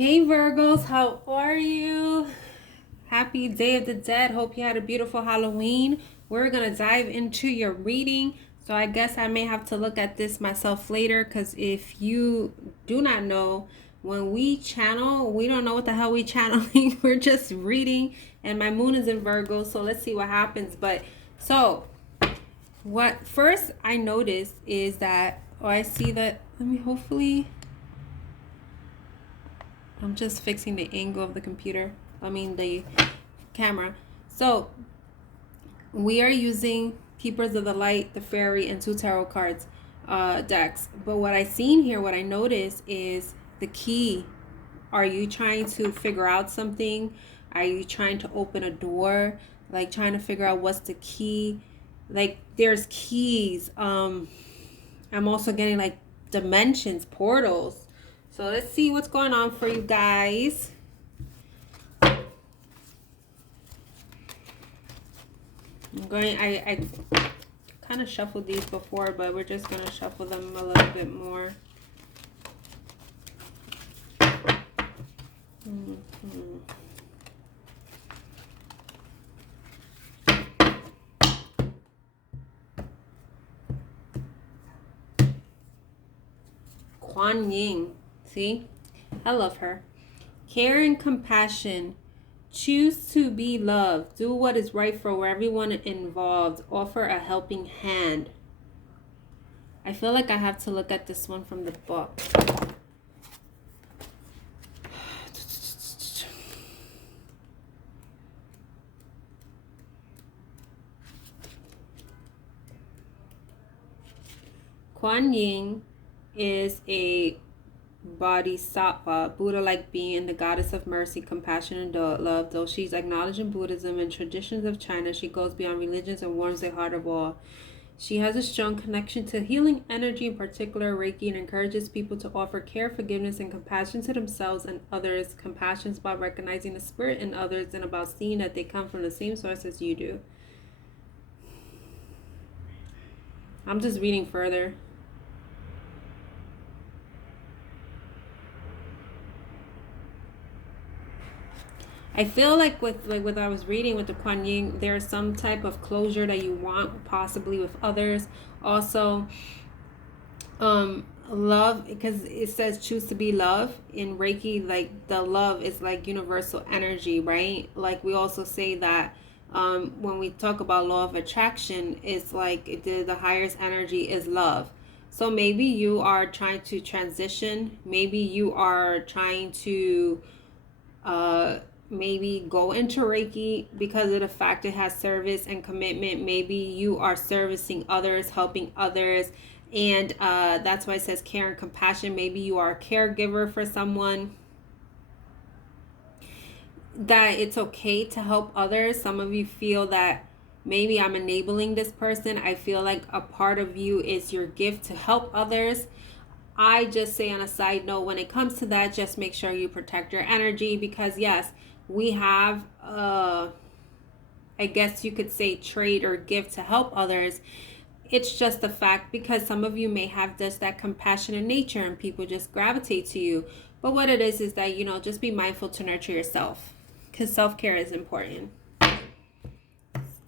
Hey Virgos, how are you? Happy Day of the Dead. Hope you had a beautiful Halloween. We're going to dive into your reading. So I guess I may have to look at this myself later because if you do not know, when we channel, we don't know what the hell we channeling. We're just reading and my moon is in Virgo. So let's see what happens. But so what first I noticed is that, I see that, let me hopefully... I'm just fixing the angle of the computer. The camera. So we are using Keepers of the Light, the Fairy, and 2 tarot cards decks. But what I seen here, what I noticed is the key. Are you trying to figure out something? Are you trying to open a door? Like trying to figure out what's the key? Like there's keys. I'm also getting like dimensions, portals. So let's see what's going on for you guys. I kind of shuffled these before, but we're just going to shuffle them a little bit more. Kuan Yin. See? I love her. Care and compassion. Choose to be loved. Do what is right for everyone involved. Offer a helping hand. I feel like I have to look at this one from the book. Kuan Yin is a bodhisattva, Buddha-like being, the goddess of mercy, compassion, and love. Though she's acknowledged in Buddhism and traditions of China, she goes beyond religions and warms the heart of all. She has a strong connection to healing energy, in particular Reiki, and encourages people to offer care, forgiveness, and compassion to themselves and others. Compassion is about recognizing the spirit in others and about seeing that they come from the same source as you do. I'm just reading further. I feel like with what I was reading with the Kuan Yin, there's some type of closure that you want possibly with others. Also, love, because it says choose to be love in Reiki. Like the love is like universal energy, right? Like we also say that when we talk about law of attraction, it's like the highest energy is love. So maybe you are trying to transition. Maybe you are trying to maybe go into Reiki because of the fact it has service and commitment. Maybe you are servicing others, helping others, and that's why it says care and compassion. Maybe you are a caregiver for someone, that it's okay to help others. Some of you feel that maybe I'm enabling this person. I feel like a part of you is your gift to help others. I just say on a side note, when it comes to that, just make sure you protect your energy, because yes, we have I guess you could say trait or gift to help others. It's just a fact, because some of you may have just that compassionate nature and people just gravitate to you. But what it is that, just be mindful to nurture yourself, because self-care is important.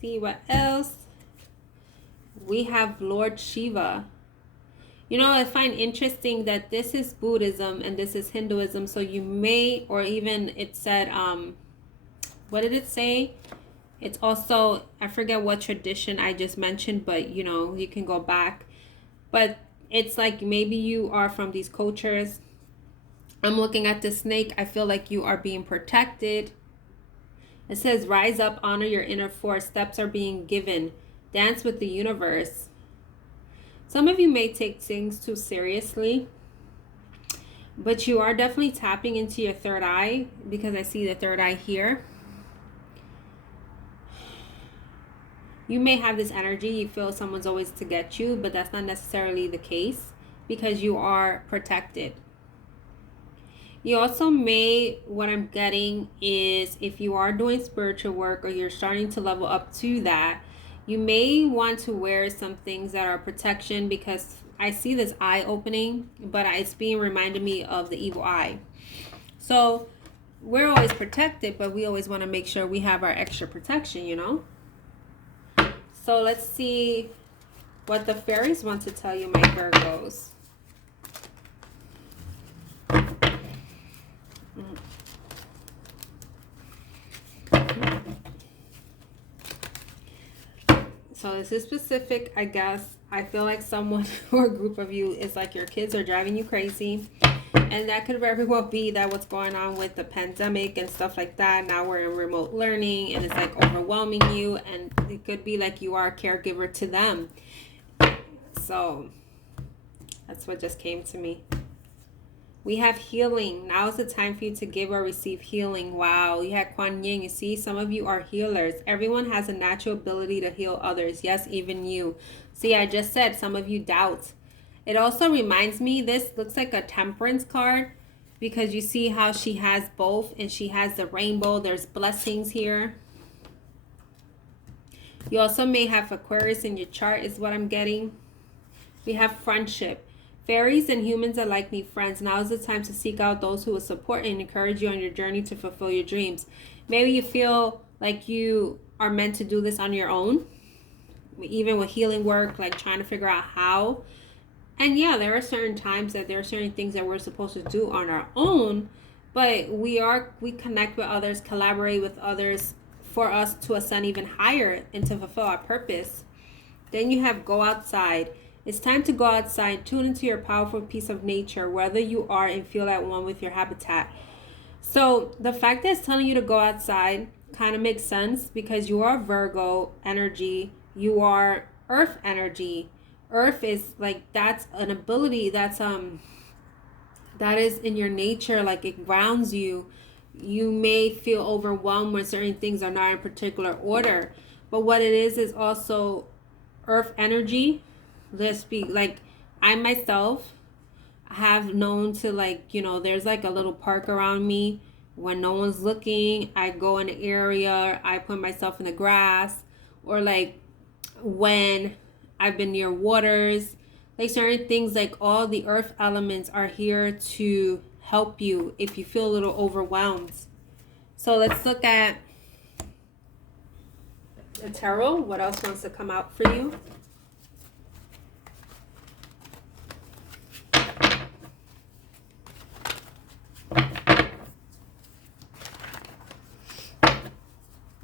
See what else? We have Lord Shiva. I find interesting that this is Buddhism and this is Hinduism. So you may, or even it said, what did it say? It's also, I forget what tradition I just mentioned, but you can go back. But it's like maybe you are from these cultures. I'm looking at the snake. I feel like you are being protected. It says, rise up, honor your inner force. Steps are being given. Dance with the universe. Some of you may take things too seriously, but you are definitely tapping into your third eye, because I see the third eye here. You may have this energy, you feel someone's always to get you, but that's not necessarily the case, because you are protected. You also may, what I'm getting is, if you are doing spiritual work or you're starting to level up to that, you may want to wear some things that are protection, because I see this eye opening, but it's being reminded me of the evil eye. So we're always protected, but we always want to make sure we have our extra protection, you know? So let's see what the fairies want to tell you, my Virgos. So this is specific, I guess. I feel like someone or a group of you is like your kids are driving you crazy. And that could very well be that what's going on with the pandemic and stuff like that. Now we're in remote learning and it's like overwhelming you. And it could be like you are a caregiver to them. So that's what just came to me. We have healing. Now is the time for you to give or receive healing. Wow. You had Kuan Yin. You see, some of you are healers. Everyone has a natural ability to heal others. Yes, even you. See, I just said some of you doubt. It also reminds me, this looks like a temperance card because you see how she has both and she has the rainbow. There's blessings here. You also may have Aquarius in your chart is what I'm getting. We have friendship. Fairies and humans alike need friends. Now is the time to seek out those who will support and encourage you on your journey to fulfill your dreams. Maybe you feel like you are meant to do this on your own. Even with healing work, like trying to figure out how. And yeah, there are certain times that there are certain things that we're supposed to do on our own, but we connect with others, collaborate with others for us to ascend even higher and to fulfill our purpose. Then you have go outside. It's time to go outside, tune into your powerful piece of nature, whether you are and feel at one with your habitat. So the fact that it's telling you to go outside kind of makes sense because you are Virgo energy, you are Earth energy. Earth is like, that's an ability that is in your nature, like it grounds you. You may feel overwhelmed when certain things are not in particular order, but what it is also Earth energy. Let's be like, I myself have known to, like, you know, there's like a little park around me when no one's looking. I go in the area, I put myself in the grass, or like when I've been near waters, like certain things, like all the earth elements are here to help you if you feel a little overwhelmed. So let's look at the tarot. What else wants to come out for you?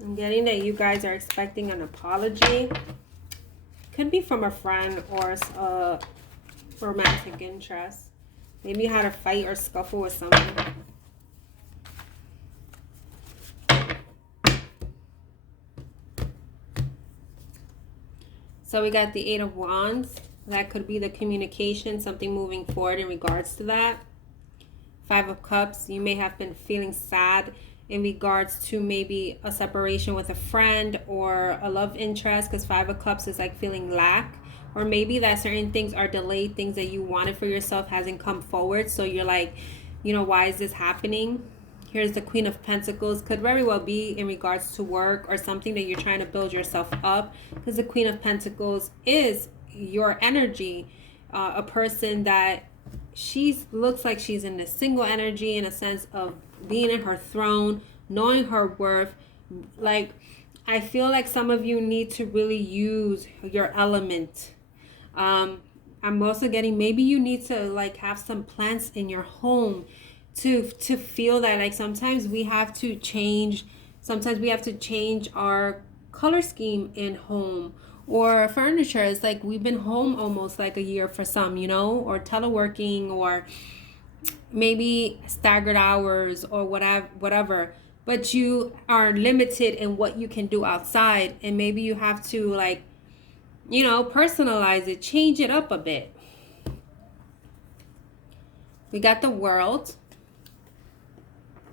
I'm getting that you guys are expecting an apology. Could be from a friend or a romantic interest. Maybe you had a fight or scuffle with someone. So we got the Eight of Wands. That could be the communication, something moving forward in regards to that. Five of Cups. You may have been feeling sad in regards to maybe a separation with a friend or a love interest, because Five of Cups is like feeling lack, or maybe that certain things are delayed, things that you wanted for yourself hasn't come forward, so you're like, you know, why is this happening? Here's the Queen of Pentacles. Could very well be in regards to work or something that you're trying to build yourself up, because the Queen of Pentacles is your energy, a person that looks like she's in the single energy, in a sense of being in her throne, knowing her worth. Like, I feel like some of you need to really use your element. I'm also getting, maybe you need to like have some plants in your home to feel that, like, sometimes we have to change our color scheme in home or furniture. It's like we've been home almost like a year for some, you know, or teleworking, or maybe staggered hours, or whatever, but you are limited in what you can do outside, and maybe you have to, like, you know, personalize it, change it up a bit. We got the World.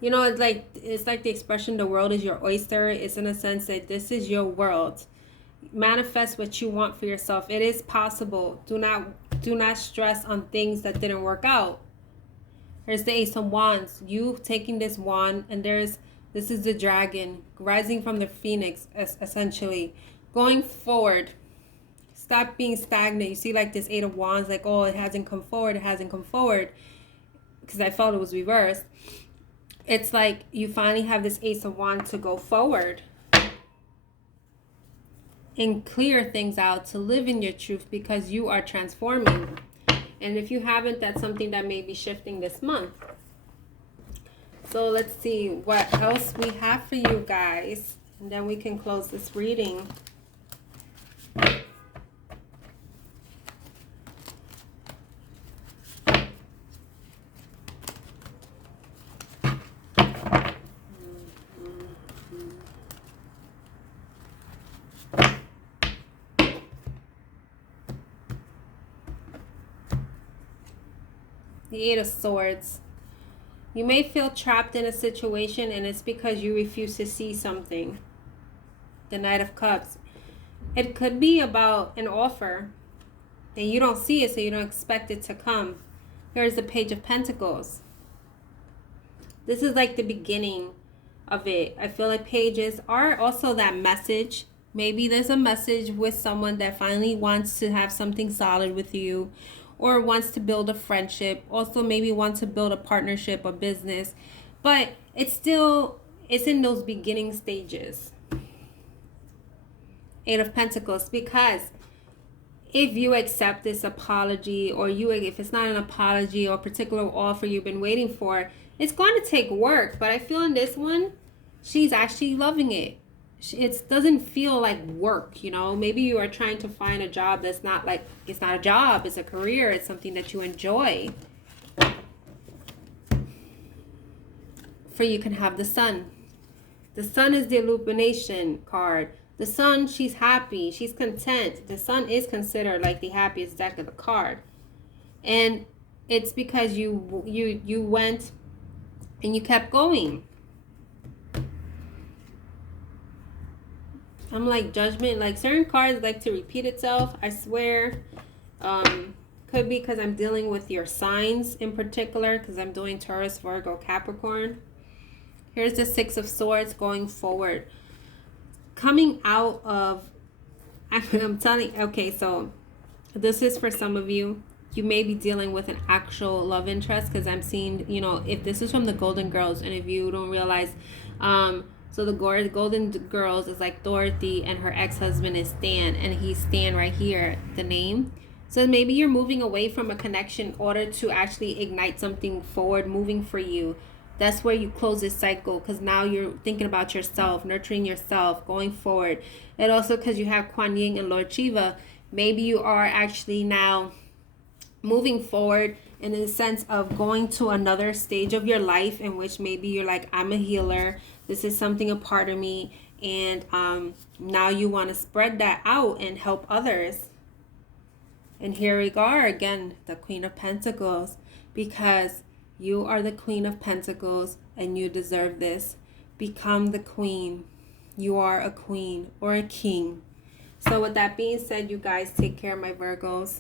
You know, it's like the expression, the world is your oyster. It's in a sense that this is your world. Manifest what you want for yourself. It is possible. Do not stress on things that didn't work out. There's the Ace of Wands. You taking this wand, and this is the dragon rising from the phoenix, essentially going forward. Stop being stagnant. You see, like, this Eight of Wands, like, oh, it hasn't come forward, because I felt it was reversed. it's like you finally have this Ace of Wands to go forward and clear things out, to live in your truth, because you are transforming. And if you haven't, that's something that may be shifting this month. So let's see what else we have for you guys, and then we can close this reading. The Eight of Swords. You may feel trapped in a situation, and it's because you refuse to see something. The Knight of Cups. It could be about an offer, and you don't see it, so you don't expect it to come. Here's the Page of Pentacles. This is like the beginning of it. I feel like pages are also that message. Maybe there's a message with someone that finally wants to have something solid with you, or wants to build a friendship. Also maybe wants to build a partnership, a business. But it's in those beginning stages. Eight of Pentacles. Because if you accept this apology, or if it's not an apology or a particular offer you've been waiting for, it's going to take work. But I feel in this one, she's actually loving it. It doesn't feel like work, you know. Maybe you are trying to find a job that's not like, it's not a job, it's a career, it's something that you enjoy. For you can have the Sun. The Sun is the illumination card. The Sun, she's happy, she's content. The Sun is considered like the happiest deck of the card. And it's because you went and you kept going. I'm like Judgment, like certain cards like to repeat itself, I swear. Could be because I'm dealing with your signs in particular, because I'm doing Taurus, Virgo, Capricorn. Here's the Six of Swords going forward. Coming out of, I'm telling, okay, so this is for some of you. You may be dealing with an actual love interest, because I'm seeing, you know, if this is from the Golden Girls, and if you don't realize, so the Golden Girls is like Dorothy, and her ex-husband is Stan, and he's Stan right here, the name. So maybe you're moving away from a connection in order to actually ignite something forward, moving for you. That's where you close this cycle, because now you're thinking about yourself, nurturing yourself, going forward. And also because you have Kuan Yin and Lord Shiva, maybe you are actually now moving forward in the sense of going to another stage of your life, in which maybe you're like, I'm a healer. This is something a part of me. And now you want to spread that out and help others. And here we are again, the Queen of Pentacles, because you are the Queen of Pentacles and you deserve this. Become the queen. You are a queen or a king. So with that being said, you guys take care, my Virgos.